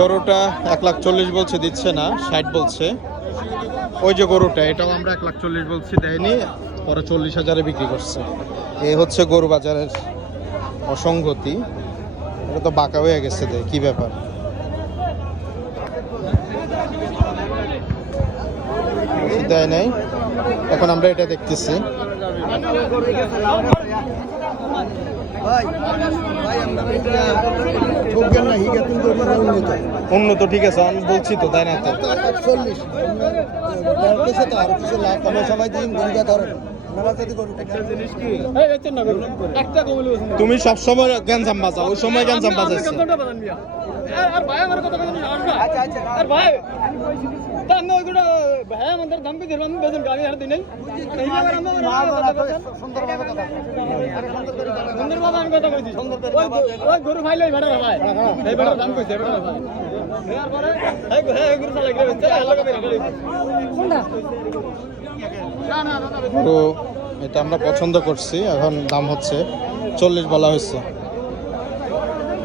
গরুটা 1,40,000 বলছে, দিচ্ছে না, 60 বলছে। ওই যে গরুটা, এটাও আমরা 1,40,000 বলছি, দেয়নি, পরে 40,000-এ বিক্রি করছে। এ হচ্ছে গরু বাজারের অসঙ্গতি। এটা তো বাঁকা হয়ে গেছে, দেয় কি ব্যাপার। দেয় নাই, এখন আমরা এটা দেখতেছি। উন্নত, ঠিক আছে, আমি বলছি তো, তাই না? তুমি সবসময় গ্যাঞ্জাম বাজাও, ওই সময় গ্যাঞ্জাম বাজাইছো। তো এটা আমরা পছন্দ করছি, এখন দাম হচ্ছে 40 বলা হয়েছে।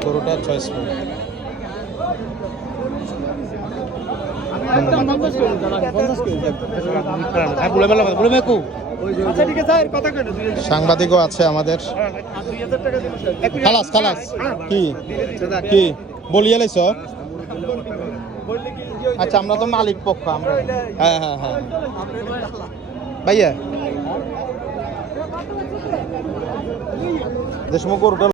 গরুটা চয়েসফুল। সাংবাদিকও আছে আমাদের। খালাস খালাস কি কি বলিয়ে লাইছ? আচ্ছা, আমরা তো মালিক পক্ষ আমরা। হ্যাঁ হ্যাঁ হ্যাঁ ভাইয়া দেশমুখ গরুটা